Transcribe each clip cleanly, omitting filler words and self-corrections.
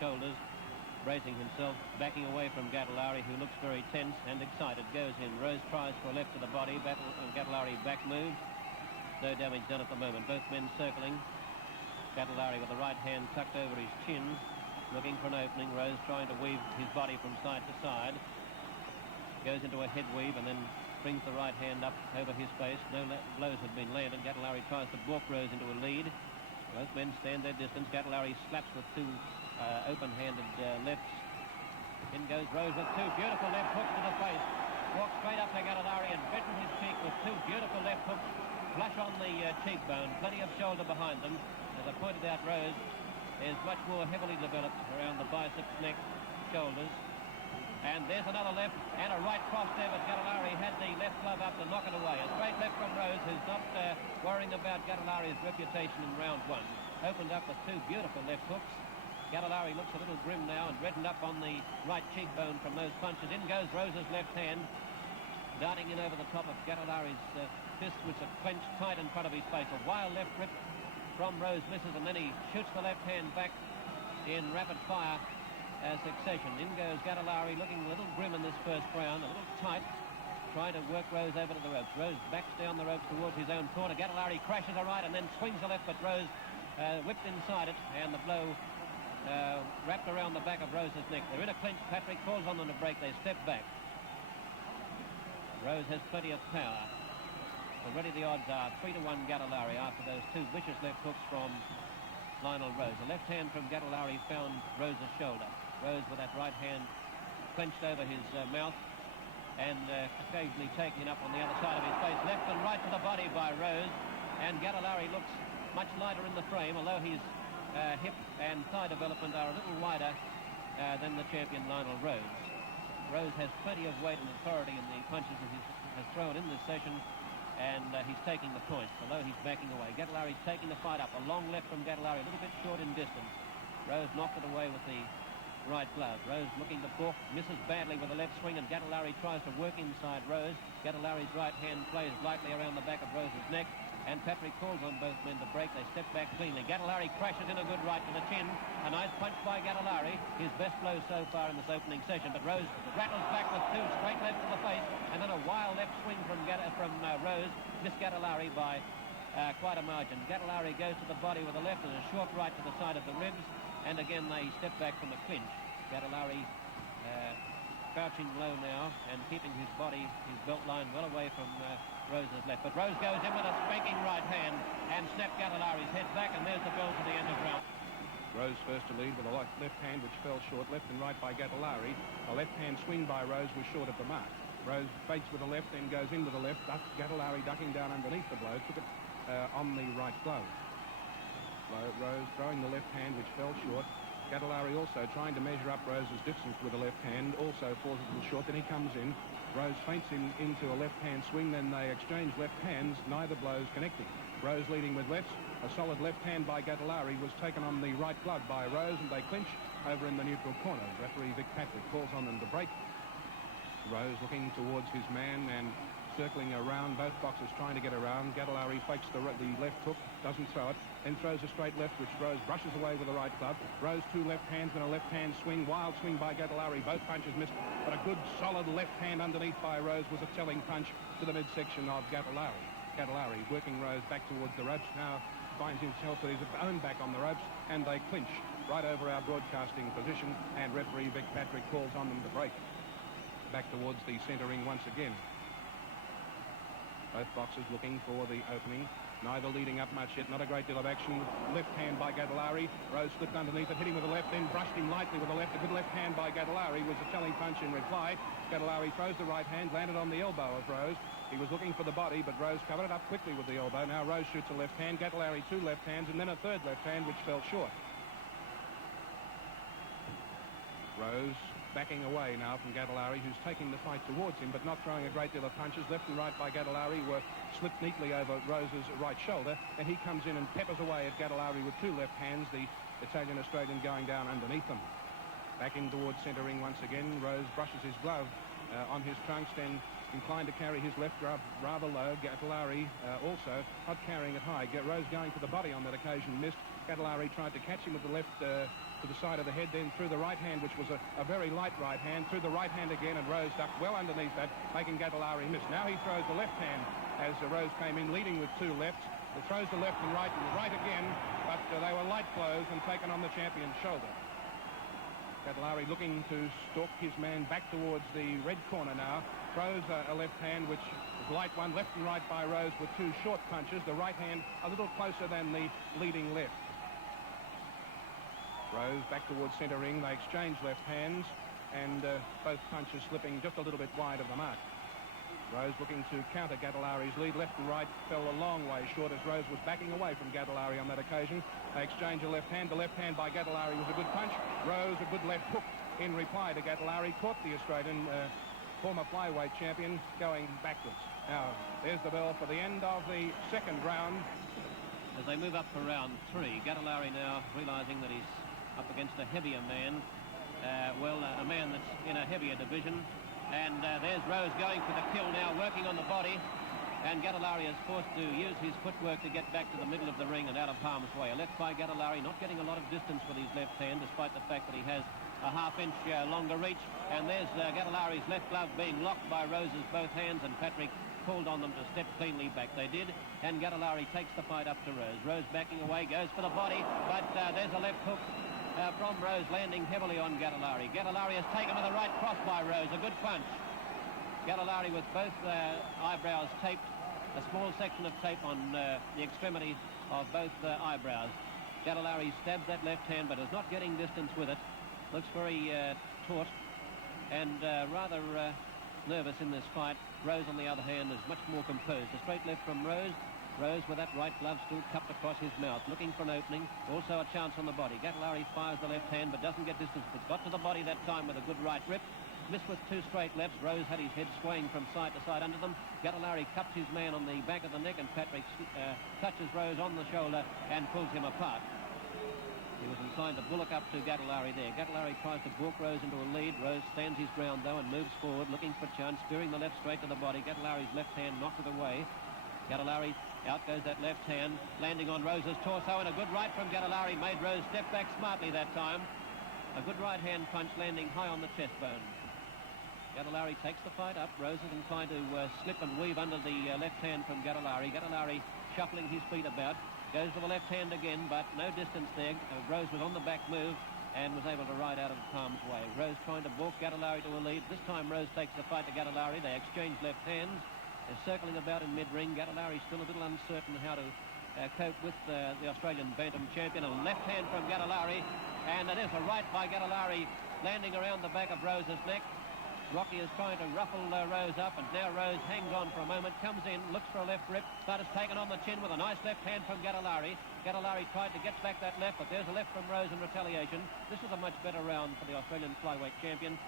shoulders, bracing himself, backing away from Gattellari, who looks very tense and excited, goes in. Rose tries for a left to the body, Gattellari back move. No damage done at the moment. Both men circling. Gattellari with the right hand tucked over his chin, looking for an opening. Rose trying to weave his body from side to side. Goes into a head weave and then brings the right hand up over his face. No blows have been landed. Gattellari tries to balk Rose into a lead. Both men stand their distance. Gattellari slaps with two open-handed lefts. In goes Rose with two beautiful left hooks to the face. Walks straight up to Gattellari and bitten his cheek with two beautiful left hooks. Flush on the cheekbone. Plenty of shoulder behind them. As I pointed out, Rose is much more heavily developed around the biceps, neck, shoulders. And there's another left and a right cross there, but Gattellari had the left glove up to knock it away. A straight left from Rose, who's not worrying about Gatellari's reputation in round one. Opened up with two beautiful left hooks. Gattellari looks a little grim now and reddened up on the right cheekbone from those punches. In goes Rose's left hand, darting in over the top of Gatellari's fist, which are clenched tight in front of his face. A wild left rip from Rose misses, and then he shoots the left hand back in rapid fire succession. In goes Gattellari, looking a little grim in this first round, a little tight, trying to work Rose over to the ropes. Rose backs down the ropes towards his own corner. Gattellari crashes a right and then swings a left, but Rose whipped inside it, and the blow wrapped around the back of Rose's neck. They're in a clinch. Patrick calls on them to break. They step back. Rose has plenty of power. Already the odds are 3-1 Gattellari after those two vicious left hooks from Lionel Rose. A left hand from Gattellari found Rose's shoulder. Rose with that right hand clenched over his mouth and occasionally taking it up on the other side of his face. Left and right to the body by Rose, and Gattellari looks much lighter in the frame, although his hip and thigh development are a little wider than the champion Lionel Rose. Rose has plenty of weight and authority in the punches that he has thrown in this session, and he's taking the points, although he's backing away. Gatellari's taking the fight up. A long left from Gattellari, a little bit short in distance. Rose knocked it away with the right glove. Rose looking to balk, misses badly with a left swing, and Gattellari tries to work inside Rose. Gatellari's right hand plays lightly around the back of Rose's neck, and Patrick calls on both men to break. They step back cleanly. Gattellari crashes in a good right to the chin. A nice punch by Gattellari, his best blow so far in this opening session, but Rose rattles back with two straight lefts to the face, and then a wild left swing from Rose. Missed Gattellari by quite a margin. Gattellari goes to the body with a left and a short right to the side of the ribs, and again they step back from the clinch. Gattellari crouching low now and keeping his body, his belt line well away from Rose's left. But Rose goes in with a spanking right hand and snapped Gatellari's head back, and there's the bell to the end of round. Rose first to lead with a left hand which fell short, left and right by Gattellari. A left hand swing by Rose was short of the mark. Rose fakes with a left, then goes in with a left. Gattellari ducking down underneath the blow, took it on the right glove. Rose throwing the left hand which fell short. Gattellari also trying to measure up Rose's distance with a left hand, also falls a little short. Then he comes in. Rose feints him into a left hand swing, then they exchange left hands, neither blows connecting. Rose leading with lefts. A solid left hand by Gattellari was taken on the right glove by Rose, and they clinch over in the neutral corner. Referee Vic Patrick calls on them to break. Rose looking towards his man and circling around, both boxers trying to get around. Gattellari fakes the left hook, doesn't throw it, then throws a straight left, which Rose brushes away with the right glove. Rose two left hands and a left hand swing, wild swing by Gattellari. Both punches missed, but a good solid left hand underneath by Rose was a telling punch to the midsection of Gattellari. Gattellari working Rose back towards the ropes, now finds himself with his own back on the ropes, and they clinch right over our broadcasting position, and referee Vic Patrick calls on them to break. Back towards the centre ring once again. Both boxers looking for the opening, neither leading up much yet, not a great deal of action. Left hand by Gattellari. Rose slipped underneath it, hit him with a left, then brushed him lightly with a left. A good left hand by Gattellari was a telling punch in reply. Gattellari throws the right hand, landed on the elbow of Rose. He was looking for the body, but Rose covered it up quickly with the elbow. Now Rose shoots a left hand, Gattellari two left hands, and then a third left hand, which fell short. Rose backing away now from Gattellari, who's taking the fight towards him, but not throwing a great deal of punches. Left and right by Gattellari were slipped neatly over Rose's right shoulder, and he comes in and peppers away at Gattellari with two left hands, the Italian-Australian going down underneath them. Back in towards centre ring once again. Rose brushes his glove on his trunks, then inclined to carry his left glove rather low. Gattellari also not carrying it high. Rose going for the body on that occasion missed. Gattellari tried to catch him with the left to the side of the head, then through the right hand, which was a very light right hand, through the right hand again, and Rose ducked well underneath that, making Gattellari miss. Now he throws the left hand as Rose came in, leading with two lefts. He throws the left and right again, but they were light blows and taken on the champion's shoulder. Gattellari looking to stalk his man back towards the red corner now. Throws a left hand, which is light one, left and right by Rose with two short punches. The right hand a little closer than the leading left. Rose back towards centre ring. They exchange left hands, and both punches slipping just a little bit wide of the mark. Rose looking to counter Gattellari's lead. Left and right fell a long way short as Rose was backing away from Gattellari on that occasion. They exchange a left hand. The left hand by Gattellari was a good punch. Rose a good left hook in reply to Gattellari. Caught the Australian former flyweight champion going backwards. Now, there's the bell for the end of the second round. As they move up for round three, Gattellari now realising that he's up against a heavier man. A man that's in a heavier division. And there's Rose going for the kill now, working on the body. And Gattellari is forced to use his footwork to get back to the middle of the ring and out of harm's way. A left by Gattellari, not getting a lot of distance with his left hand, despite the fact that he has a half-inch longer reach. And there's Gattellari's left glove being locked by Rose's both hands, and Patrick called on them to step cleanly back. They did, and Gattellari takes the fight up to Rose. Rose backing away, goes for the body, but there's a left hook from Rose landing heavily on Gattellari. Gattellari has taken with a right cross by Rose, a good punch. Gattellari with both eyebrows taped, a small section of tape on the extremity of both eyebrows. Gattellari stabs that left hand but is not getting distance with it. Looks very taut and rather nervous in this fight. Rose, on the other hand, is much more composed. A straight left from Rose. Rose with that right glove still cupped across his mouth, looking for an opening. Also a chance on the body. Gattellari fires the left hand but doesn't get distance. But got to the body that time with a good right rip. Missed with two straight lefts. Rose had his head swaying from side to side under them. Gattellari cups his man on the back of the neck, and Patrick touches Rose on the shoulder and pulls him apart. He was inclined to bullock up to Gattellari there. Gattellari tries to walk Rose into a lead. Rose stands his ground, though, and moves forward, looking for a chance, steering the left straight to the body. Gattellari's left hand knocked it away. Gattellari, out goes that left hand, landing on Rose's torso, and a good right from Gattellari made Rose step back smartly that time. A good right hand punch landing high on the chest bone. Gattellari takes the fight up. Rose is inclined to slip and weave under the left hand from Gattellari. Gattellari shuffling his feet about. Goes for the left hand again, but no distance there. Rose was on the back move and was able to ride out of harm's way. Rose trying to balk Gattellari to a lead. This time Rose takes the fight to Gattellari. They exchange left hands. They're circling about in mid-ring. Gattellari still a little uncertain how to cope with the Australian bantam champion. A left hand from Gattellari, and it is a right by Gattellari landing around the back of Rose's neck. Rocky is trying to ruffle Rose up, and now Rose hangs on for a moment, comes in, looks for a left rip, but is taken on the chin with a nice left hand from Gattellari. Gattellari tried to get back that left, but there's a left from Rose in retaliation. This is a much better round for the Australian flyweight champion.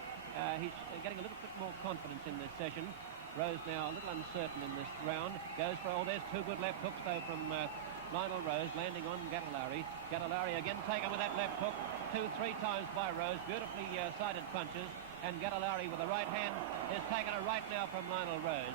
He's getting a little bit more confidence in this session. Rose now a little uncertain in this round. Goes for, there's two good left hooks, though, from Lionel Rose, landing on Gattellari. Gattellari again taken with that left hook, 2-3 times by Rose. Beautifully sided punches. And Gattellari with the right hand is taking a right now from Lionel Rose.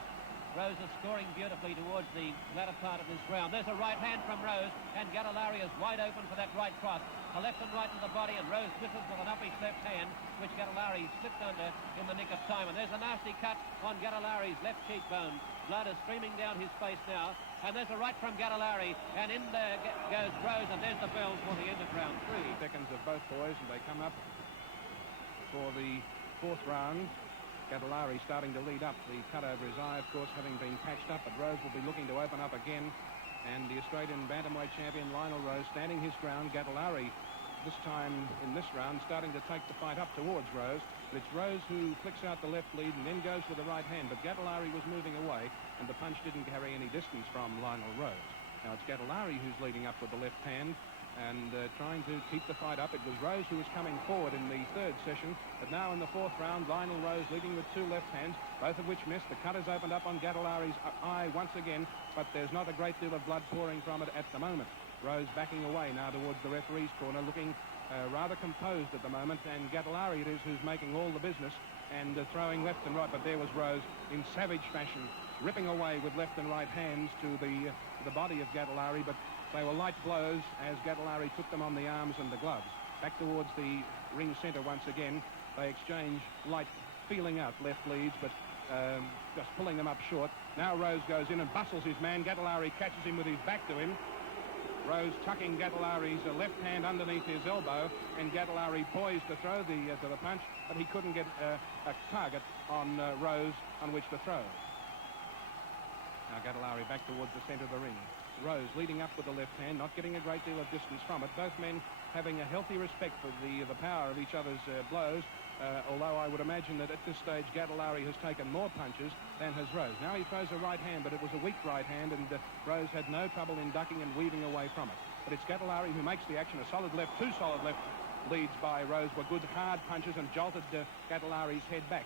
Rose is scoring beautifully towards the latter part of this round. There's a right hand from Rose, and Gattellari is wide open for that right cross. A left and right to the body, and Rose misses with an uppish left hand, which Gattellari slipped under in the nick of time. And there's a nasty cut on Gattellari's left cheekbone. Blood is streaming down his face now. And there's a right from Gattellari, and in there goes Rose, and there's the bell for the end of round 3. Seconds of both boys, and they come up for the fourth round. Gattellari starting to lead up. The cut over his eye, of course, having been patched up, but Rose will be looking to open up again. And the Australian bantamweight champion, Lionel Rose, standing his ground. Gattellari, this time in this round, starting to take the fight up towards Rose. But it's Rose who flicks out the left lead and then goes with the right hand. But Gattellari was moving away, and the punch didn't carry any distance from Lionel Rose. Now it's Gattellari who's leading up with the left hand and trying to keep the fight up. It was Rose who was coming forward in the third session, but now in the fourth round, Lionel Rose leading with two left hands, both of which missed. The cut has opened up on Gattellari's eye once again, but there's not a great deal of blood pouring from it at the moment. Rose backing away now towards the referee's corner, looking rather composed at the moment, and Gattellari it is who's making all the business and throwing left and right, but there was Rose in savage fashion, ripping away with left and right hands to the body of Gattellari, but they were light blows as Gattellari took them on the arms and the gloves. back towards the ring centre once again. They exchange light feeling out left leads, but just pulling them up short. Now Rose goes in and bustles his man. Gattellari catches him with his back to him. Rose tucking Gattellari's left hand underneath his elbow, and Gattellari poised to throw to the punch, but he couldn't get a target on Rose on which to throw. Now Gattellari back towards the centre of the ring. Rose leading up with the left hand, not getting a great deal of distance from it. Both men having a healthy respect for the power of each other's blows, although I would imagine that at this stage Gattellari has taken more punches than has Rose. Now he throws a right hand, but it was a weak right hand, and Rose had no trouble in ducking and weaving away from it. But it's Gattellari who makes the action. A solid left, two solid left leads by Rose were good hard punches and jolted Gattellari's head back.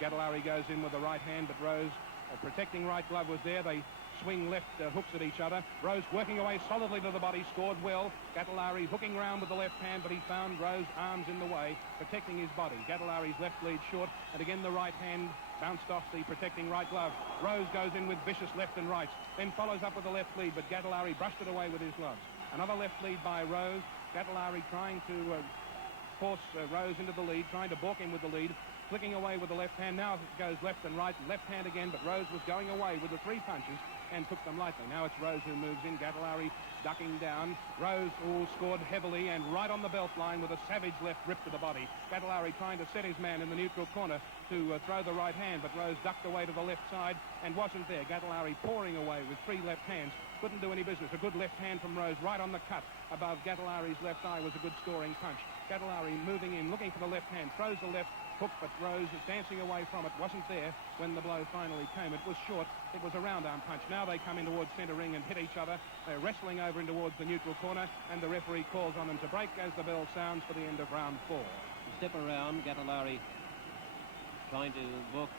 Gattellari goes in with the right hand, but Rose, protecting right glove was there. They swing left hooks at each other. Rose working away solidly to the body, scored well. Gattellari hooking round with the left hand, but he found Rose's arms in the way, protecting his body. Gattellari's left lead short, and again the right hand bounced off the protecting right glove. Rose goes in with vicious left and rights, then follows up with the left lead, but Gattellari brushed it away with his gloves. Another left lead by Rose. Gattellari trying to force Rose into the lead, trying to balk him with the lead. Flicking away with the left hand. Now it goes left and right, left hand again, but Rose was going away with the three punches and took them lightly. Now it's Rose who moves in. Gattellari ducking down. Rose scored heavily and right on the belt line with a savage left rip to the body. Gattellari trying to set his man in the neutral corner to throw the right hand, but Rose ducked away to the left side and wasn't there. Gattellari pouring away with three left hands. Couldn't do any business. A good left hand from Rose right on the cut above Gattellari's left eye was a good scoring punch. Gattellari moving in, looking for the left hand, throws the left hook, but Rose is dancing away from it. Wasn't there when the blow finally came. It was short. It was a round arm punch. Now they come in towards centre ring and hit each other. They're wrestling over in towards the neutral corner, and the referee calls on them to break as the bell sounds for the end of round 4. Step around, Gattellari trying to book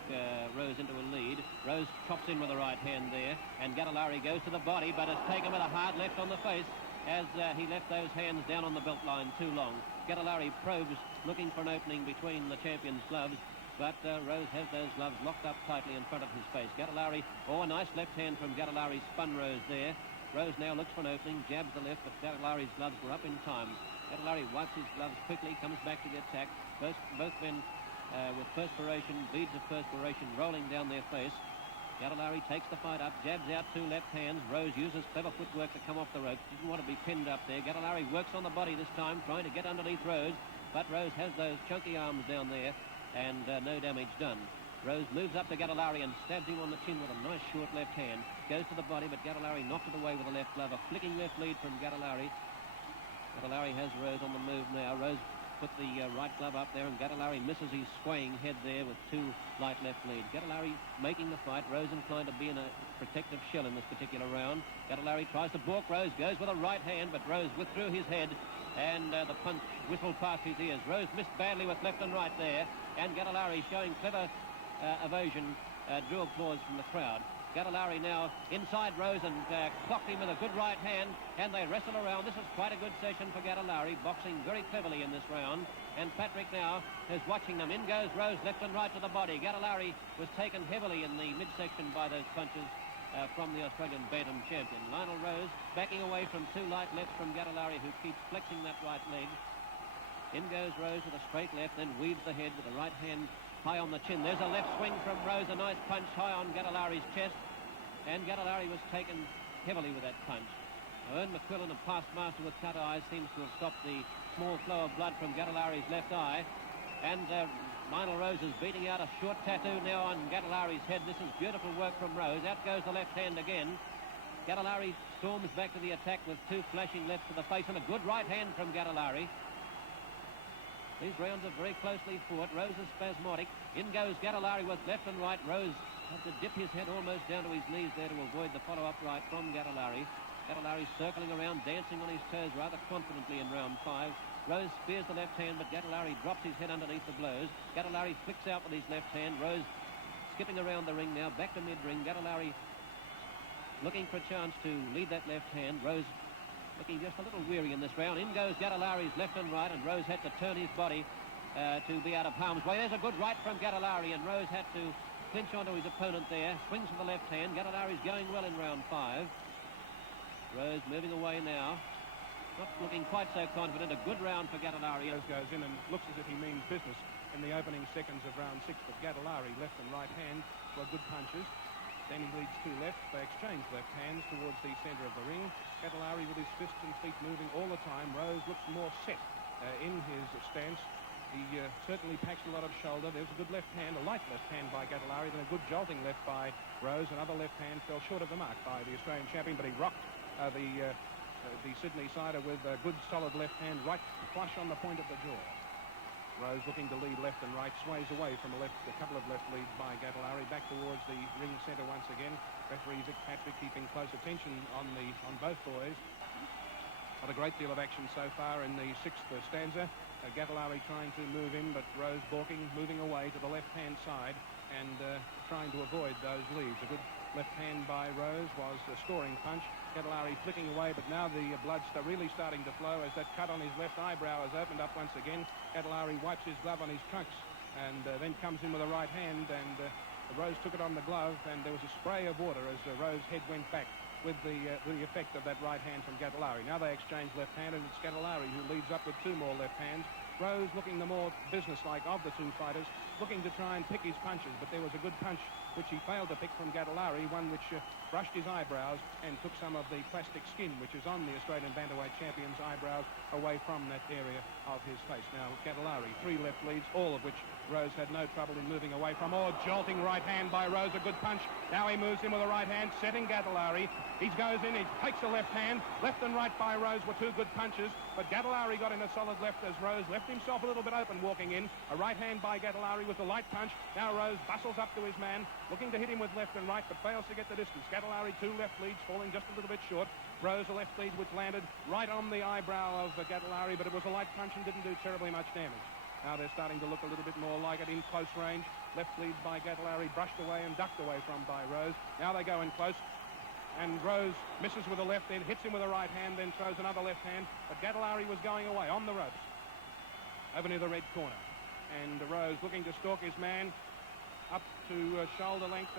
Rose into a lead. Rose chops in with the right hand there, and Gattellari goes to the body, but has taken with a hard left on the face as he left those hands down on the belt line too long. Gattellari probes, looking for an opening between the champion's gloves, but Rose has those gloves locked up tightly in front of his face. Gattellari, a nice left hand from Gattellari, spun Rose there. Rose now looks for an opening, jabs the left, but Gattellari's gloves were up in time. Gattellari wipes his gloves quickly, comes back to the attack. Both men with perspiration, beads of perspiration rolling down their face. Gattellari takes the fight up, jabs out two left hands. Rose uses clever footwork to come off the ropes. Didn't want to be pinned up there. Gattellari works on the body this time, trying to get underneath Rose, but Rose has those chunky arms down there, and no damage done. Rose moves up to Gattellari and stabs him on the chin with a nice short left hand. Goes to the body, but Gattellari knocked it away with the left glove. A flicking left lead from Gattellari. Gattellari has Rose on the move now. Rose put the right glove up there, and Gattellari misses his swaying head there with two light left leads. Gattellari making the fight. Rose inclined to be in a protective shell in this particular round. Gattellari tries to balk Rose, goes with a right hand, but Rose withdrew his head, and the punch whistled past his ears. Rose missed badly with left and right there, and Gattellari, showing clever evasion, drew applause from the crowd. Gattellari now inside Rose and clocked him with a good right hand, and they wrestle around. This is quite a good session for Gattellari, boxing very cleverly in this round, and Patrick now is watching them. In goes Rose, left and right to the body. Gattellari was taken heavily in the midsection by those punches from the Australian bantam champion. Lionel Rose backing away from two light lefts from Gattellari, who keeps flexing that right leg. In goes Rose with a straight left, then weaves the head with the right hand high on the chin. There's a left swing from Rose, a nice punch high on Gattellari's chest, and Gattellari was taken heavily with that punch. Ern McQuillan, a past master with cut eyes, seems to have stopped the small flow of blood from Gattellari's left eye, and Lionel Rose is beating out a short tattoo now on Gattellari's head. This is beautiful work from Rose. Out goes the left hand again. Gattellari storms back to the attack with two flashing lefts to the face and a good right hand from Gattellari. These rounds are very closely fought. Rose is spasmodic. In goes Gattellari with left and right. Rose had to dip his head almost down to his knees there to avoid the follow-up right from Gattellari. Gattellari circling around, dancing on his toes rather confidently in round 5. Rose spears the left hand, but Gattellari drops his head underneath the blows. Gattellari flicks out with his left hand. Rose skipping around the ring now, back to mid-ring. Gattellari looking for a chance to lead that left hand. Rose looking just a little weary in this round. In goes Gattellari's left and right, and Rose had to turn his body to be out of harm's way. There's a good right from Gattellari, and Rose had to clinch onto his opponent there. Swings with the left hand. Gattellari's going well in round 5. Rose moving away now. not looking quite so confident. A good round for Gattellari. Rose goes in and looks as if he means business in the opening seconds of round 6, but Gattellari, left and right hand, were good punches. Then he leads 2 left. They exchange left hands towards the centre of the ring. Gattellari with his fists and feet moving all the time. Rose looks more set in his stance. He certainly packs a lot of shoulder. There's a good left hand, a light left hand by Gattellari, then a good jolting left by Rose. Another left hand fell short of the mark by the Australian champion, but he rocked the Sydney sider with a good solid left hand right flush on the point of the jaw. Rose looking to lead left and right, sways away from a couple of left leads by Gattellari, back towards the ring centre once again. Referee Vic Patrick keeping close attention on both boys. Not a great deal of action so far in the 6th stanza. Gattellari trying to move in, but Rose balking, moving away to the left-hand side and trying to avoid those leads. A good left hand by Rose was a scoring punch. Gattellari flicking away, but now the blood's really starting to flow as that cut on his left eyebrow has opened up once again. Gattellari wipes his glove on his trunks and then comes in with a right hand, and Rose took it on the glove, and there was a spray of water as Rose's head went back with the effect of that right hand from Gattellari. Now they exchange left hand, and it's Gattellari who leads up with 2 more left hands. Rose looking the more businesslike of the 2 fighters, looking to try and pick his punches, but there was a good punch which he failed to pick from Gattellari, one which brushed his eyebrows and took some of the plastic skin which is on the Australian bantamweight champion's eyebrows away from that area of his face. Now Gattellari, 3 left leads, all of which Rose had no trouble in moving away from. Oh, jolting right hand by Rose, a good punch. Now he moves in with a right hand, setting Gattellari. He goes in, he takes a left hand. Left and right by Rose were 2 good punches, but Gattellari got in a solid left as Rose left himself a little bit open walking in. A right hand by Gattellari with a light punch. Now Rose bustles up to his man, looking to hit him with left and right, but fails to get the distance. Gattellari 2 left leads, falling just a little bit short. Rose a left lead which landed right on the eyebrow of Gattellari, but it was a light punch and didn't do terribly much damage. Now they're starting to look a little bit more like it in close range. Left lead by Gattellari, brushed away and ducked away from by Rose. Now they go in close, and Rose misses with a left, then hits him with a right hand, then throws another left hand. But Gattellari was going away on the ropes, over near the red corner. And Rose looking to stalk his man up to shoulder length,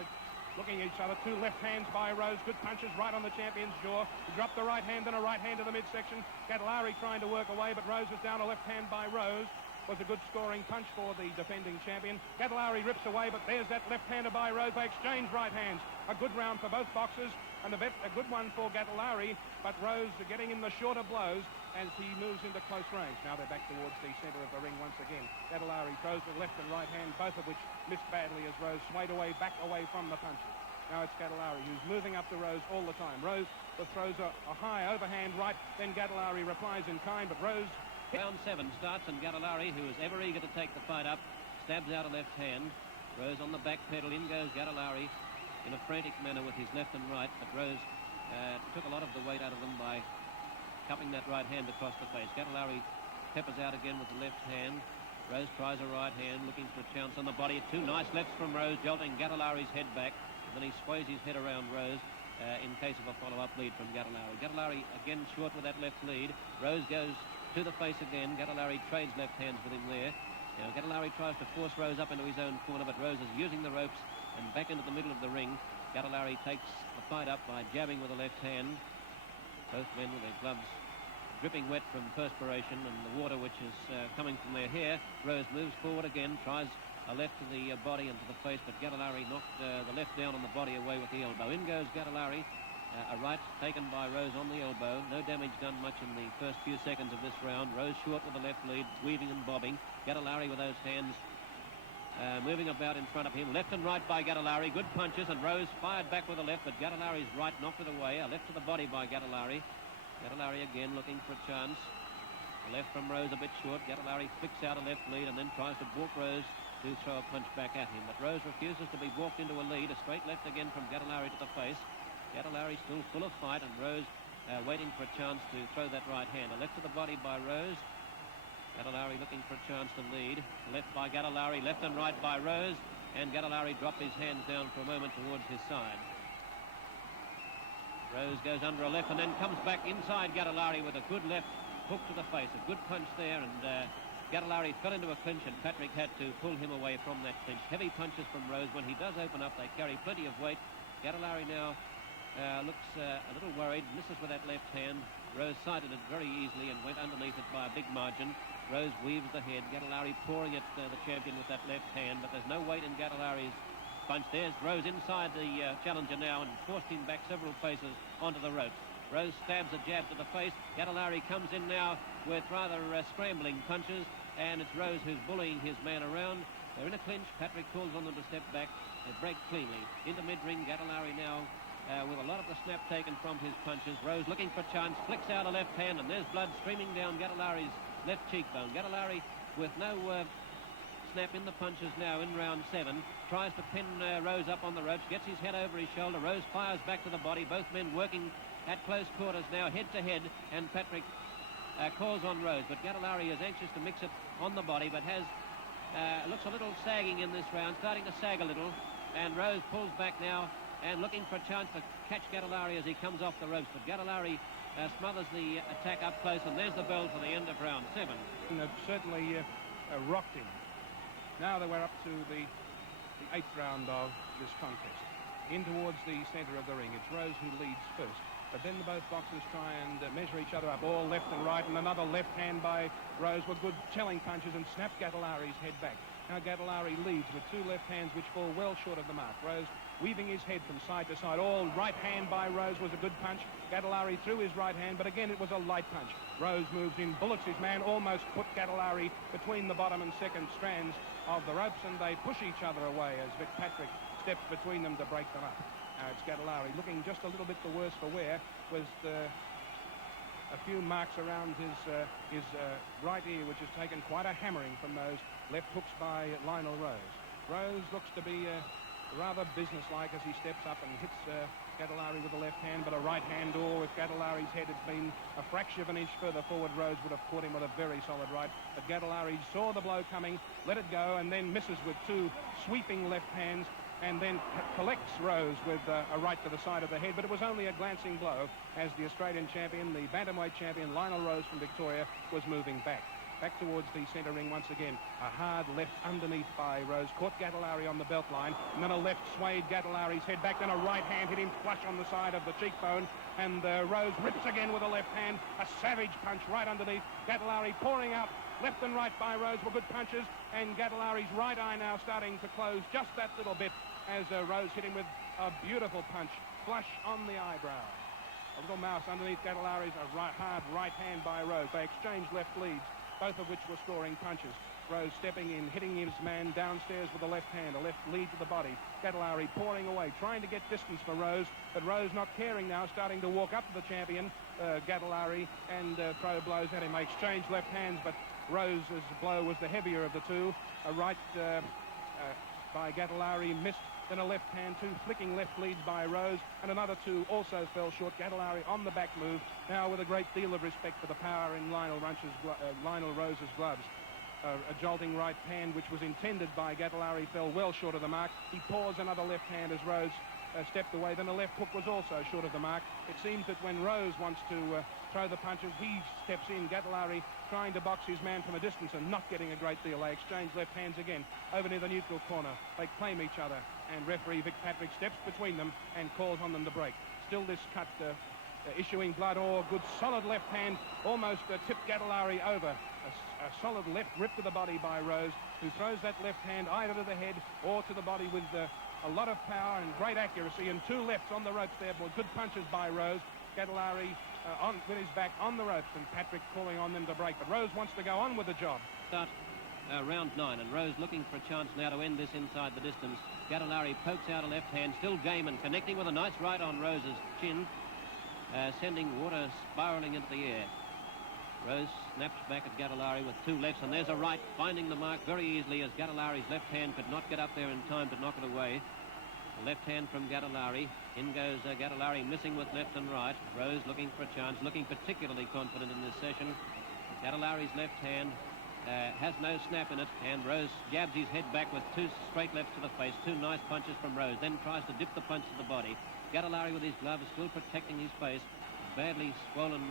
looking at each other. 2 left hands by Rose, good punches right on the champion's jaw. He dropped the right hand and a right hand to the midsection. Gattellari trying to work away, but Rose is down. A left hand by Rose was a good scoring punch for the defending champion. Gattellari rips away, but there's that left-hander by Rose. They exchange right hands. A good round for both boxers, and a good one for Gattellari, but Rose getting in the shorter blows as he moves into close range. Now they're back towards the centre of the ring once again. Gattellari throws the left and right hand, both of which missed badly as Rose swayed away, back away from the punches. Now it's Gattellari who's moving up to Rose all the time. Rose throws a high overhand right, then Gattellari replies in kind, but Rose... Round 7 starts, and Gattellari, who is ever eager to take the fight up, stabs out a left hand. Rose on the back pedal, in goes Gattellari in a frantic manner with his left and right, but Rose took a lot of the weight out of them by cupping that right hand across the face. Gattellari peppers out again with the left hand. Rose tries a right hand, looking for a chance on the body. 2 nice lefts from Rose, jolting Gatellari's head back, and then he sways his head around Rose in case of a follow-up lead from Gattellari. Gattellari again short with that left lead. Rose goes to the face again. Gattellari trades left hands with him there. Now Gattellari tries to force Rose up into his own corner, but Rose is using the ropes and back into the middle of the ring. Gattellari takes the fight up by jabbing with the left hand. Both men with their gloves dripping wet from perspiration and the water which is coming from their hair. Rose moves forward again, tries a left to the body and to the face, but Gattellari knocked the left down on the body away with the elbow. In goes Gattellari. A right taken by Rose on the elbow. No damage done much in the first few seconds of this round. Rose short with the left lead, weaving and bobbing. Gattellari with those hands moving about in front of him. Left and right by Gattellari. Good punches, and Rose fired back with a left, but Gatellari's right knocked it away. A left to the body by Gattellari. Gattellari again looking for a chance. A left from Rose a bit short. Gattellari flicks out a left lead and then tries to balk Rose to throw a punch back at him. But Rose refuses to be balked into a lead. A straight left again from Gattellari to the face. Gattellari still full of fight, and Rose waiting for a chance to throw that right hand. A left to the body by Rose. Gattellari looking for a chance to lead. Left by Gattellari, left and right by Rose, and Gattellari dropped his hands down for a moment towards his side. Rose goes under a left and then comes back inside Gattellari with a good left hook to the face. A good punch there, and Gattellari fell into a clinch, and Patrick had to pull him away from that clinch. Heavy punches from Rose. When he does open up, they carry plenty of weight. Gattellari now looks a little worried, misses with that left hand, Rose sighted it very easily and went underneath it by a big margin. Rose weaves the head. Gattellari pouring at the champion with that left hand, but there's no weight in Gattellari's punch. There's Rose inside the challenger now and forced him back several paces onto the ropes. Rose stabs a jab to the face. Gattellari comes in now with rather scrambling punches, and it's Rose who's bullying his man around. They're in a clinch. Patrick calls on them to step back. They break cleanly. Into mid-ring, Gattellari now with a lot of the snap taken from his punches. Rose looking for chance, flicks out a left hand, and there's blood streaming down Gattellari's left cheekbone. Gattellari with no snap in the punches now in round 7. Tries to pin Rose up on the ropes, gets his head over his shoulder. Rose fires back to the body. Both men working at close quarters now, head to head, and Patrick calls on Rose. But Gattellari is anxious to mix it on the body, but has looks a little sagging in this round, starting to sag a little. And Rose pulls back now and looking for a chance to catch Gattellari as he comes off the ropes. But Gattellari smothers the attack up close, and there's the bell for the end of round 7. And it certainly rocked him. Now that we're up to the 8th round of this contest. In towards the centre of the ring, it's Rose who leads first. But then both boxers try and measure each other up, all left and right, and another left hand by Rose with good telling punches and snap Gattellari's head back. Now Gattellari leads with 2 left hands which fall well short of the mark. Rose weaving his head from side to side. All right hand by Rose was a good punch. Gattellari threw his right hand, but again it was a light punch. Rose moves in, bullets his man, almost put Gattellari between the bottom and second strands of the ropes, and they push each other away as Vic Patrick steps between them to break them up. Now it's Gattellari looking just a little bit the worse for wear. Was a few marks around his right ear, which has taken quite a hammering from those left hooks by Lionel Rose. Rose looks to be rather businesslike as he steps up and hits Gattellari with a left hand, but a right hand, or if Gattellari's head had been a fraction of an inch further forward, Rose would have caught him with a very solid right. But Gattellari saw the blow coming, let it go, and then misses with 2 sweeping left hands, and then collects Rose with a right to the side of the head. But it was only a glancing blow as the Australian champion, the bantamweight champion, Lionel Rose from Victoria, was moving back. Back towards the centre ring once again. A hard left underneath by Rose. Caught Gattellari on the belt line. And then a left swayed Gattellari's head back. Then a right hand hit him flush on the side of the cheekbone. And Rose rips again with a left hand. A savage punch right underneath. Gattellari pouring out left and right by Rose were good punches. And Gattellari's right eye now starting to close just that little bit as Rose hit him with a beautiful punch. Flush on the eyebrow. A little mouse underneath Gattellari's hard right hand by Rose. They exchanged left leads, both of which were scoring punches. Rose stepping in, hitting his man downstairs with a left hand, a left lead to the body. Gattellari pouring away, trying to get distance for Rose, but Rose not caring now, starting to walk up to the champion, Gattellari, and throw blows at him. They exchanged left hands, but Rose's blow was the heavier of the two. A right by Gattellari missed, then a left hand, 2 flicking left leads by Rose, and another 2 also fell short. Gattellari on the back move, now with a great deal of respect for the power in Lionel Rose's gloves. A jolting right hand, which was intended by Gattellari, fell well short of the mark. He pours another left hand as Rose stepped away. Then a left hook was also short of the mark. It seems that when Rose wants to throw the punches, he steps in. Gattellari trying to box his man from a distance and not getting a great deal. They exchange left hands again over near the neutral corner. They claim each other, and referee Vic Patrick steps between them and calls on them to break. Still this cut issuing blood. Good solid left hand almost tipped Gattellari over. A solid left rip to the body by Rose, who throws that left hand either to the head or to the body with a lot of power and great accuracy, and 2 lefts on the ropes there. Good punches by Rose. Gattellari with his back on the ropes, and Patrick calling on them to break. But Rose wants to go on with the job. Start round 9, and Rose looking for a chance now to end this inside the distance. Gattellari pokes out a left hand, still game, and connecting with a nice right on Rose's chin, sending water spiralling into the air. Rose snaps back at Gattellari with 2 lefts, and there's a right, finding the mark very easily as Gattellari's left hand could not get up there in time to knock it away. A left hand from Gattellari. In goes Gattellari, missing with left and right. Rose looking for a chance, looking particularly confident in this session. Gattellari's left hand has no snap in it, and Rose jabs his head back with 2 straight lefts to the face. 2 nice punches from Rose, then tries to dip the punch to the body. Gattellari with his gloves still protecting his face. Badly swollen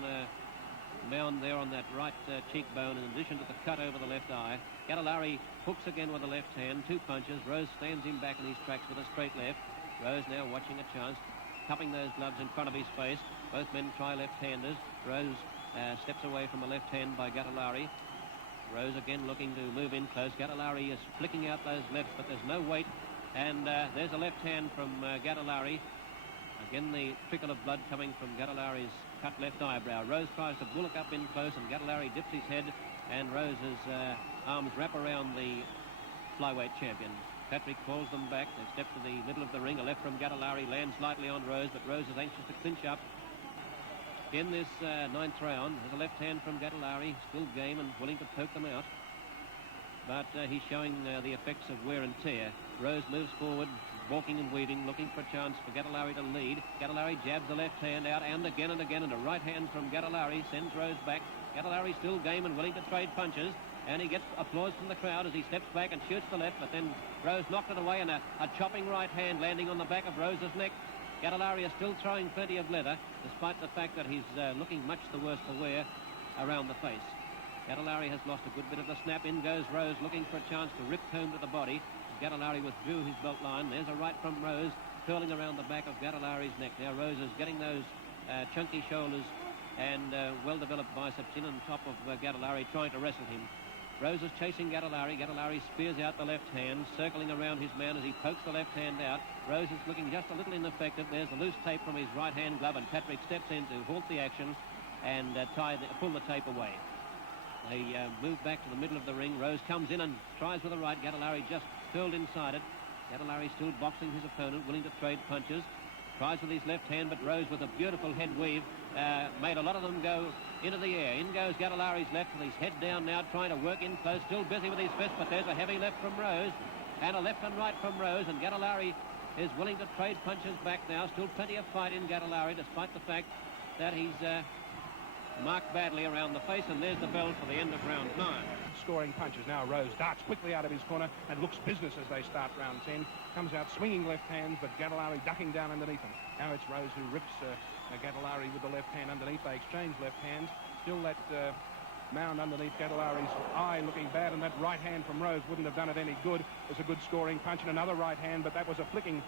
mound there on that right cheekbone, in addition to the cut over the left eye. Gattellari hooks again with the left hand, 2 punches. Rose stands him back in his tracks with a straight left. Rose now watching a chance, cupping those gloves in front of his face. Both men try left-handers. Rose steps away from the left hand by Gattellari. Rose again looking to move in close. Gattellari is flicking out those lefts, but there's no weight. And there's a left hand from Gattellari. Again, the trickle of blood coming from Gattellari's cut left eyebrow. Rose tries to bullock up in close, and Gattellari dips his head, and Rose's arms wrap around the flyweight champion. Patrick calls them back. They step to the middle of the ring. A left from Gattellari lands lightly on Rose, but Rose is anxious to clinch up. In this ninth round, there's a left hand from Gattellari, still game and willing to poke them out. But he's showing the effects of wear and tear. Rose moves forward, walking and weaving, looking for a chance for Gattellari to lead. Gattellari jabs the left hand out, and again, and a right hand from Gattellari sends Rose back. Gattellari still game and willing to trade punches, and he gets applause from the crowd as he steps back and shoots the left, but then Rose knocked it away, and a chopping right hand landing on the back of Rose's neck. Gattellari is still throwing plenty of leather, despite the fact that he's looking much the worse for wear around the face. Gattellari has lost a good bit of the snap. In goes Rose, looking for a chance to rip home to the body. Gattellari withdrew his belt line. There's a right from Rose, curling around the back of Gattellari's neck. Now Rose is getting those chunky shoulders and well-developed biceps in on top of Gattellari, trying to wrestle him. Rose is chasing Gattellari. Gattellari spears out the left hand, circling around his man as he pokes the left hand out. Rose is looking just a little ineffective. There's the loose tape from his right hand glove, and Patrick steps in to halt the action and pull the tape away. They move back to the middle of the ring. Rose comes in and tries with a right. Gattellari just curled inside it. Gattellari still boxing his opponent, willing to trade punches. Tries with his left hand, but Rose with a beautiful head weave made a lot of them go into the air. In goes Gattellari's left with his head down now, trying to work in close, still busy with his fist, but there's a heavy left from Rose, and a left and right from Rose, and Gattellari is willing to trade punches back now. Still plenty of fight in Gattellari, despite the fact that he's marked badly around the face, and there's the bell for the end of round 9. Scoring punches. Now Rose darts quickly out of his corner and looks business as they start round 10. Comes out swinging left hands, but Gattellari ducking down underneath him. Now it's Rose who rips Gattellari with the left hand underneath. They exchange left hands. Still that mound underneath Gattellari's eye looking bad, and that right hand from Rose wouldn't have done it any good. It was a good scoring punch, and another right hand, but that was a flicking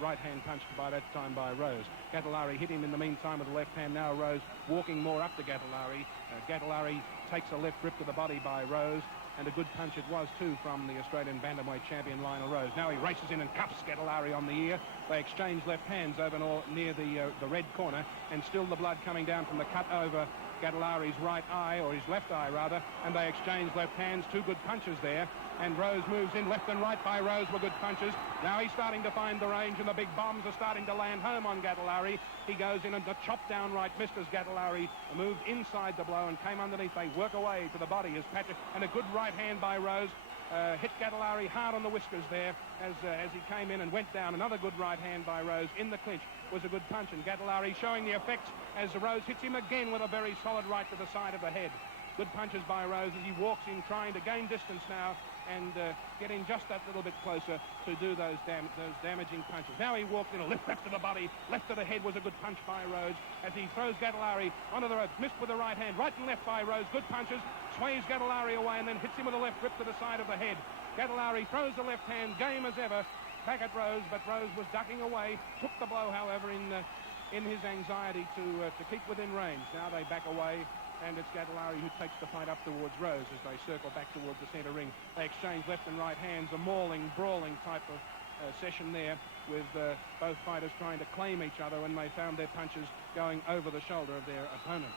right hand punch by that time by Rose. Gattellari hit him in the meantime with the left hand. Now Rose walking more up to Gattellari. Gattellari takes a left rip to the body by Rose, and a good punch it was too from the Australian bantamweight champion Lionel Rose. Now he races in and cuffs Gattellari on the ear. They exchange left hands over near the red corner, and still the blood coming down from the cut over Gattellari's right eye, or his left eye rather, and they exchange left hands. Two good punches there, and Rose moves in. Left and right by Rose were good punches. Now he's starting to find the range, and the big bombs are starting to land home on Gattellari. He goes in, and the chop down right missed as Gattellari moved inside the blow and came underneath. They work away to the body as Patrick, and a good right hand by Rose hit Gattellari hard on the whiskers there as he came in and went down. Another good right hand by Rose in the clinch was a good punch, and Gattellari showing the effects as Rose hits him again with a very solid right to the side of the head. Good punches by Rose as he walks in, trying to gain distance now and get in just that little bit closer to do those damaging punches. Now he walked in, a left to the body, left to the head was a good punch by Rose as he throws Gattellari onto the ropes. Missed with the right hand, right and left by Rose. Good punches, sways Gattellari away and then hits him with a left rip to the side of the head. Gattellari throws the left hand, game as ever, back at Rose, but Rose was ducking away, took the blow, however, in his anxiety to keep within range. Now they back away, and it's Gattellari who takes the fight up towards Rose as they circle back towards the centre ring. They exchange left and right hands, a mauling, brawling type of session there, with both fighters trying to claim each other when they found their punches going over the shoulder of their opponent.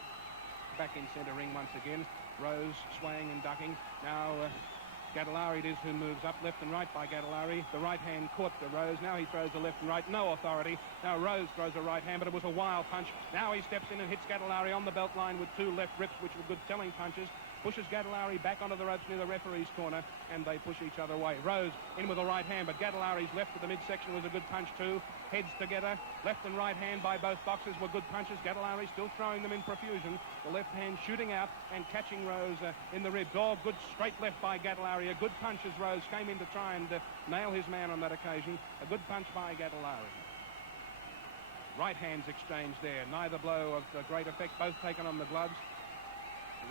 Back in centre ring once again, Rose swaying and ducking. Now Gattellari it is who moves up, left and right by Gattellari. The right hand caught the Rose. Now he throws the left and right, no authority. Now Rose throws a right hand, but it was a wild punch. Now he steps in and hits Gattellari on the belt line with two left rips, which were good telling punches. Pushes Gattellari back onto the ropes near the referee's corner, and they push each other away. Rose in with a right hand, but Gattellari's left to the midsection was a good punch too. Heads together, left and right hand by both boxers were good punches. Gattellari still throwing them in profusion. The left hand shooting out and catching Rose in the ribs. Oh, good straight left by Gattellari. A good punch as Rose came in to try and nail his man on that occasion. A good punch by Gattellari. Right hands exchanged there. Neither blow of great effect, both taken on the gloves.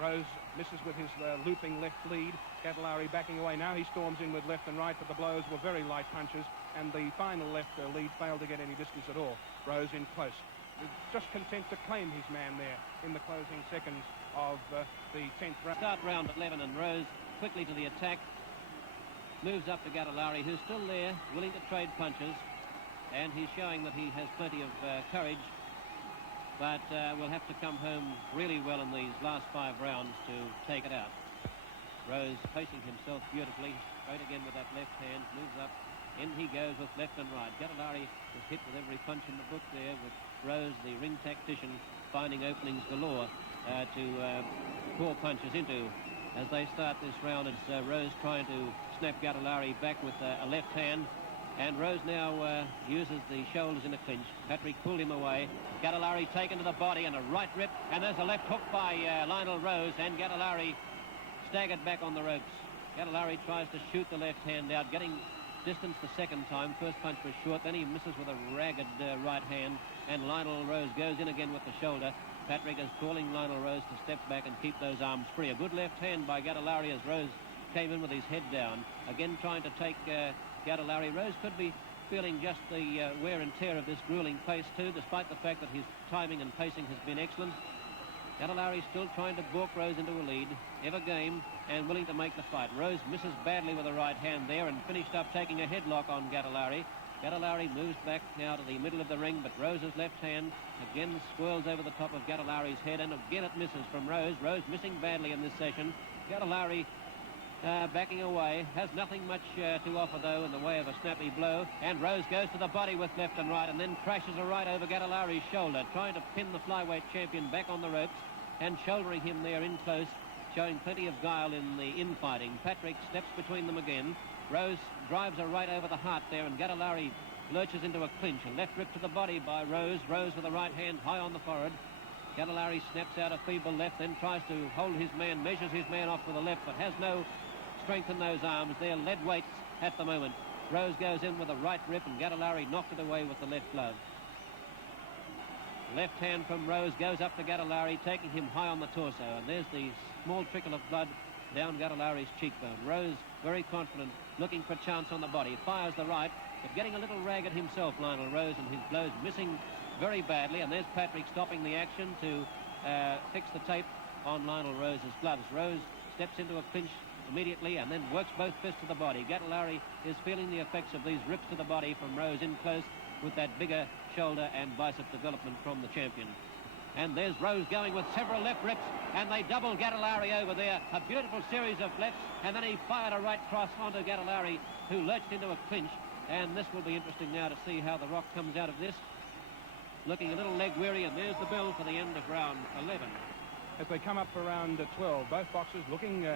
Rose misses with his looping left lead. Gattellari backing away. Now he storms in with left and right, but the blows were very light punches, and the final left lead failed to get any distance at all. Rose in close. just content to claim his man there in the closing seconds of the 10th round. Start round 11, and Rose quickly to the attack. Moves up to Gattellari, who's still there, willing to trade punches. And he's showing that he has plenty of courage. But will have to come home really well in these last 5 rounds to take it out. Rose pacing himself beautifully. Straight again with that left hand. Moves up. In he goes with left and right. Gattellari was hit with every punch in the book there, with Rose, the ring tactician, finding openings galore to pour punches into. As they start this round, it's Rose trying to snap Gattellari back with a left hand. And Rose now uses the shoulders in a clinch. Patrick pulled him away. Gattellari taken to the body and a right rip. And there's a left hook by Lionel Rose, and Gattellari staggered back on the ropes. Gattellari tries to shoot the left hand out, getting distance the second time. First punch was short, then he misses with a ragged right hand, and Lionel Rose goes in again with the shoulder. Patrick is calling Lionel Rose to step back and keep those arms free. A good left hand by Gattellari as Rose came in with his head down. Again trying to take Gattellari. Rose could be feeling just the wear and tear of this grueling pace too, despite the fact that his timing and pacing has been excellent. Gattellari still trying to balk Rose into a lead, ever game and willing to make the fight. Rose misses badly with a right hand there and finished up taking a headlock on Gattellari. Gattellari moves back now to the middle of the ring, but Rose's left hand again swirls over the top of Gattellari's head, and again it misses from Rose. Rose missing badly in this session. Gattellari backing away, has nothing much to offer though in the way of a snappy blow, and Rose goes to the body with left and right and then crashes a right over Gattellari's shoulder, trying to pin the flyweight champion back on the ropes and shouldering him there in close, showing plenty of guile in the infighting. Patrick steps between them again. Rose drives a right over the heart there, and Gattellari lurches into a clinch. A left rip to the body by Rose. Rose with a right hand high on the forehead. Gattellari snaps out a feeble left, then tries to hold his man, measures his man off with a left, but has no strength in those arms. They're lead weights at the moment. Rose goes in with a right rip, and Gattellari knocked it away with the left glove. Left hand from Rose goes up to Gattellari, taking him high on the torso, and there's the small trickle of blood down Gattellari's cheekbone. Rose very confident, looking for a chance on the body. Fires the right, but getting a little ragged himself, Lionel Rose, and his blows missing very badly. And there's Patrick stopping the action to fix the tape on Lionel Rose's gloves. Rose steps into a clinch immediately and then works both fists to the body. Gattellari is feeling the effects of these rips to the body from Rose in close, with that bigger shoulder and bicep development from the champion. And there's Rose going with several left rips, and they double Gattellari over there. A beautiful series of lefts, and then he fired a right cross onto Gattellari, who lurched into a clinch. And this will be interesting now to see how the Rock comes out of this. Looking a little leg weary, and there's the bell for the end of round 11. As they come up for round 12, both boxers looking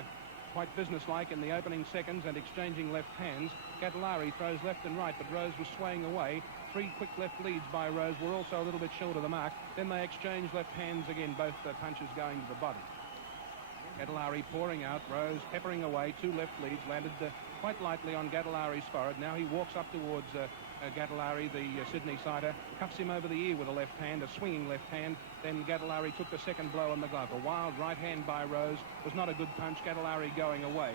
quite businesslike in the opening seconds and exchanging left hands. Gattellari throws left and right, but Rose was swaying away. 3 quick left leads by Rose were also a little bit short of the mark. Then they exchange left hands again, both punches going to the body. Gattellari pouring out, Rose peppering away. 2 left leads landed quite lightly on Gattellari's forehead. Now he walks up towards Gattellari, the Sydney-sider, cuffs him over the ear with a left hand, a swinging left hand. Then Gattellari took the second blow on the glove. A wild right hand by Rose was not a good punch. Gattellari going away.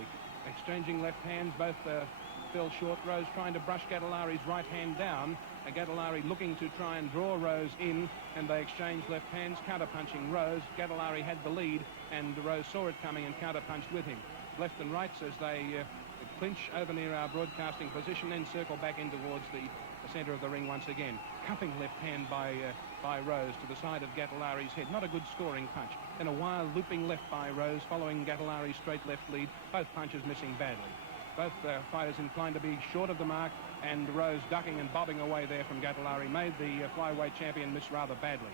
Exchanging left hands, both fell short. Rose trying to brush Gattellari's right hand down. Gattellari looking to try and draw Rose in, and they exchanged left hands, counter-punching Rose. Gattellari had the lead, and Rose saw it coming and counter-punched with him. Left and rights as they clinch over near our broadcasting position, then circle back in towards the centre of the ring once again. Cuffing left hand by Rose to the side of Gattellari's head. Not a good scoring punch. Then a wild looping left by Rose, following Gattellari's straight left lead. Both punches missing badly. Both fighters inclined to be short of the mark, and Rose ducking and bobbing away there from Gattellari made the flyweight champion miss rather badly.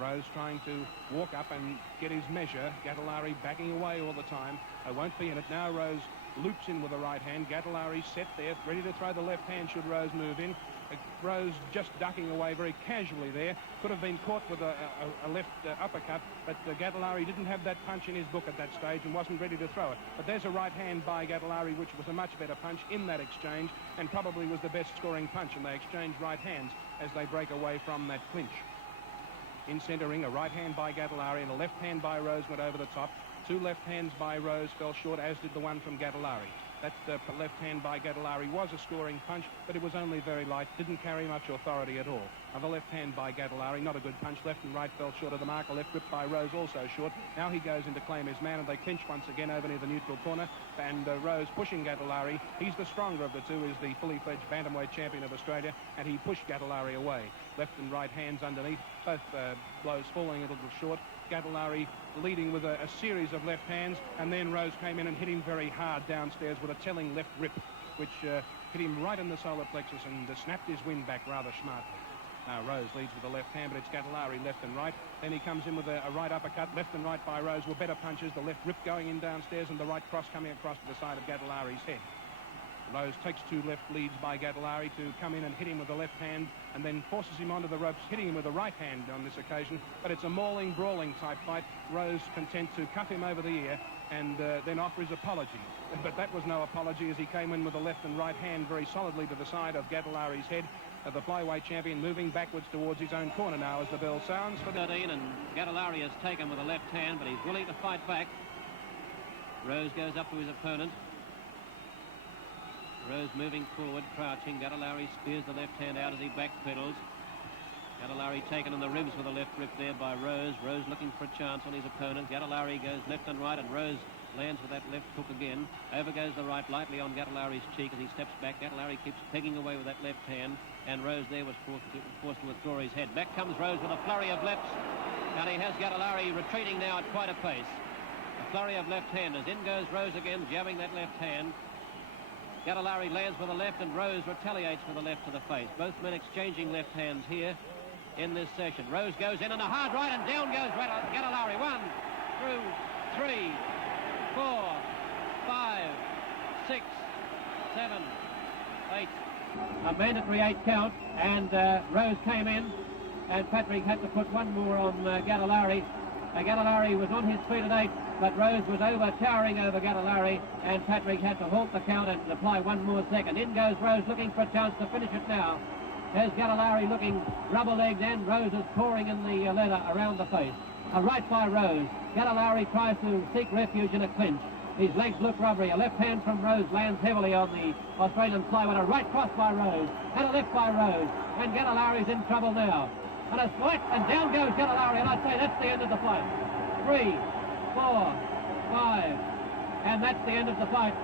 Rose trying to walk up and get his measure. Gattellari backing away all the time. They won't be in it now. Rose loops in with the right hand. Gattellari set there, ready to throw the left hand should Rose move in. Rose just ducking away very casually there. Could have been caught with a left uppercut, but Gattellari didn't have that punch in his book at that stage and wasn't ready to throw it. But there's a right hand by Gattellari, which was a much better punch in that exchange, and probably was the best scoring punch, and they exchanged right hands as they break away from that clinch. In centre ring, a right hand by Gattellari and a left hand by Rose went over the top. 2 left hands by Rose fell short, as did the one from Gattellari. That left hand by Gattellari was a scoring punch, but it was only very light, didn't carry much authority at all. And the left hand by Gattellari, not a good punch. Left and right fell short of the mark. A left grip by Rose, also short. Now he goes in to claim his man, and they clinch once again over near the neutral corner. And Rose pushing Gattellari. He's the stronger of the two, is the fully fledged bantamweight champion of Australia, and he pushed Gattellari away. Left and right hands underneath, both blows falling a little short. Gattellari leading with a series of left hands, and then Rose came in and hit him very hard downstairs with a telling left rip, which hit him right in the solar plexus and snapped his wind back rather smartly. Now Rose leads with the left hand, but it's Gattellari left and right. Then he comes in with a right uppercut. Left and right by Rose were better punches. The left rip going in downstairs and the right cross coming across to the side of Gattellari's head. Rose takes two left leads by Gattellari to come in and hit him with the left hand, and then forces him onto the ropes, hitting him with the right hand on this occasion. But it's a mauling, brawling type fight. Rose content to cuff him over the ear and then offer his apology. But that was no apology, as he came in with the left and right hand very solidly to the side of Gattellari's head. The flyweight champion moving backwards towards his own corner now as the bell sounds for 13, and Gattellari has taken with the left hand, but he's willing to fight back. Rose goes up to his opponent. Rose moving forward, crouching. Gattellari spears the left hand out as he backpedals. Gattellari taken in the ribs with a left rip there by Rose. Rose looking for a chance on his opponent. Gattellari goes left and right, and Rose lands with that left hook again. Over goes the right lightly on Gattellari's cheek as he steps back. Gattellari keeps pegging away with that left hand, and Rose there was forced to withdraw his head. Back comes Rose with a flurry of lefts, and he has Gattellari retreating now at quite a pace. A flurry of left-handers. In goes Rose again, jabbing that left hand. Gattellari lands with the left, and Rose retaliates with the left to the face. Both men exchanging left hands here in this session. Rose goes in and a hard right, and down goes Gattellari. 1, 2, 3, 4, 5, 6, 7, 8. A mandatory 8 count, and Rose came in, and Patrick had to put one more on Gattellari. Gattellari was on his feet at 8, but Rose was towering over Gattellari, and Patrick had to halt the count and apply one more second. In goes Rose, looking for a chance to finish it now. There's Gattellari looking rubber-legged, and Rose is pouring in the leather around the face. A right by Rose. Gattellari tries to seek refuge in a clinch. His legs look rubbery. A left hand from Rose lands heavily on the Australian flyweight. A right cross by Rose, and a left by Rose, and Gattellari's in trouble now. And a swipe, and down goes Gattellari, and I'd say that's the end of the fight. 3, 4, 5, and that's the end of the fight.